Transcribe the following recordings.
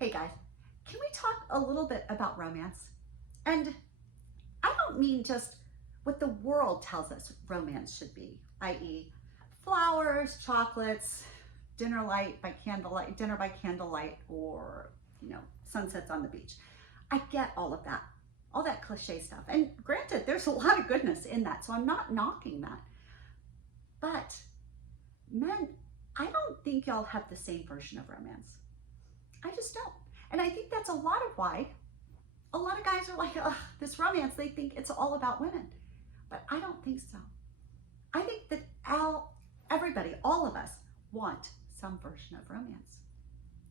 Hey guys, can we talk a little bit about romance? And I don't mean just what the world tells us romance should be, i.e., flowers, chocolates, dinner by candlelight, or sunsets on the beach. I get all that cliche stuff. And granted, there's a lot of goodness in that, so I'm not knocking that. But men, I don't think y'all have the same version of romance. I just don't. And I think that's a lot of why a lot of guys are like, ugh, this romance, they think it's all about women. But I don't think so. I think that everybody, all of us, want some version of romance.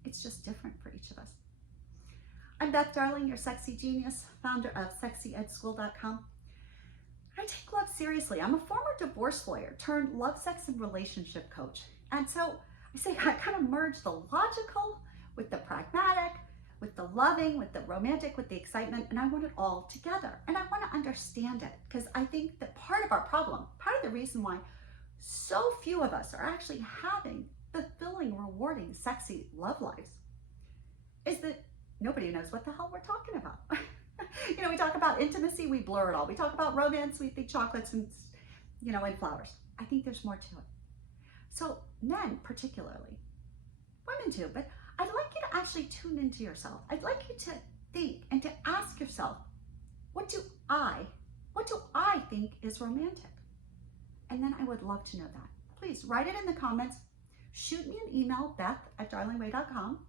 It's just different for each of us. I'm Beth Darling, your sexy genius, founder of sexyedschool.com. I take love seriously. I'm a former divorce lawyer turned love, sex, and relationship coach. And so I say I kind of merge the logical with the pragmatic, with the loving, with the romantic, with the excitement, and I want it all together. And I want to understand it because I think that part of our problem, part of the reason why so few of us are actually having fulfilling, rewarding, sexy love lives is that nobody knows what the hell we're talking about. We talk about intimacy, we blur it all. We talk about romance, we think chocolates and flowers. I think there's more to it. So men particularly, women too, but I'd like you to actually tune into yourself. I'd like you to think and to ask yourself, what do I think is romantic? And then I would love to know that. Please write it in the comments. Shoot me an email, beth@darlingray.com.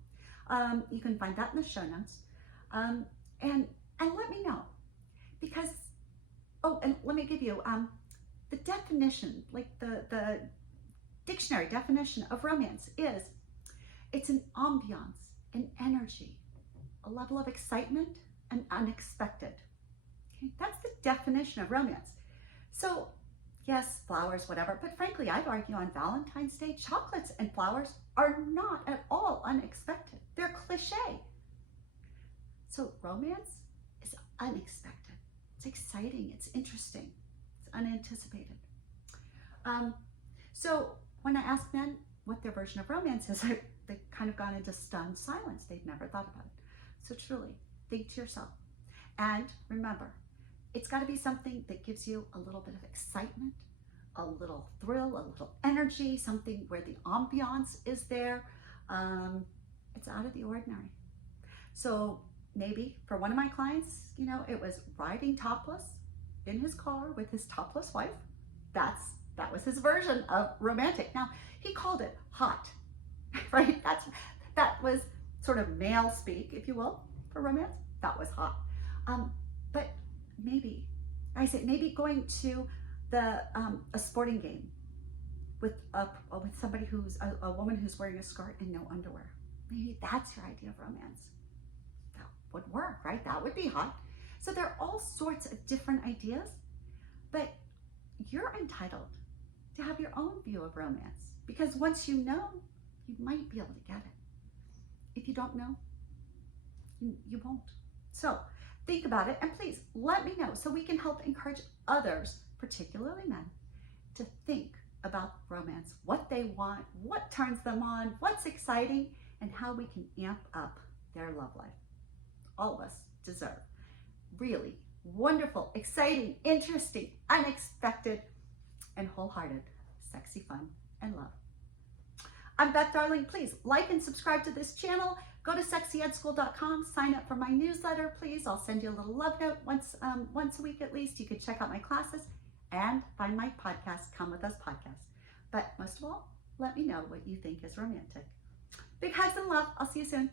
You can find that in the show notes. And let me know. Because, and let me give you the definition, like the dictionary definition of romance is, it's an ambiance, an energy, a level of excitement and unexpected. Okay, that's the definition of romance. So yes, flowers, whatever, but frankly, I'd argue on Valentine's Day, chocolates and flowers are not at all unexpected. They're cliche. So romance is unexpected. It's exciting, it's interesting, it's unanticipated. So when I ask men what their version of romance is, they've kind of gone into stunned silence. They've never thought about it. So truly, think to yourself. And remember, it's got to be something that gives you a little bit of excitement, a little thrill, a little energy, something where the ambiance is there. It's out of the ordinary. So maybe for one of my clients, it was riding topless in his car with his topless wife. That was his version of romantic. Now, he called it hot, right? That was sort of male speak, if you will, for romance. That was hot. But maybe going to a sporting game with somebody who's a woman who's wearing a skirt and no underwear. Maybe that's your idea of romance. That would work, right? That would be hot. So there are all sorts of different ideas, but you're entitled to have your own view of romance, because once you know, you might be able to get it. If you don't know, you won't. So think about it, and please let me know so we can help encourage others, particularly men, to think about romance, what they want, what turns them on, what's exciting, and how we can amp up their love life. All of us deserve really wonderful, exciting, interesting, unexpected, and wholehearted, sexy fun and love. I'm Beth Darling. Please like and subscribe to this channel. Go to sexyedschool.com, sign up for my newsletter, please. I'll send you a little love note once a week at least. You can check out my classes and find my podcast, Come With Us podcast. But most of all, let me know what you think is romantic. Big hugs and love. I'll see you soon.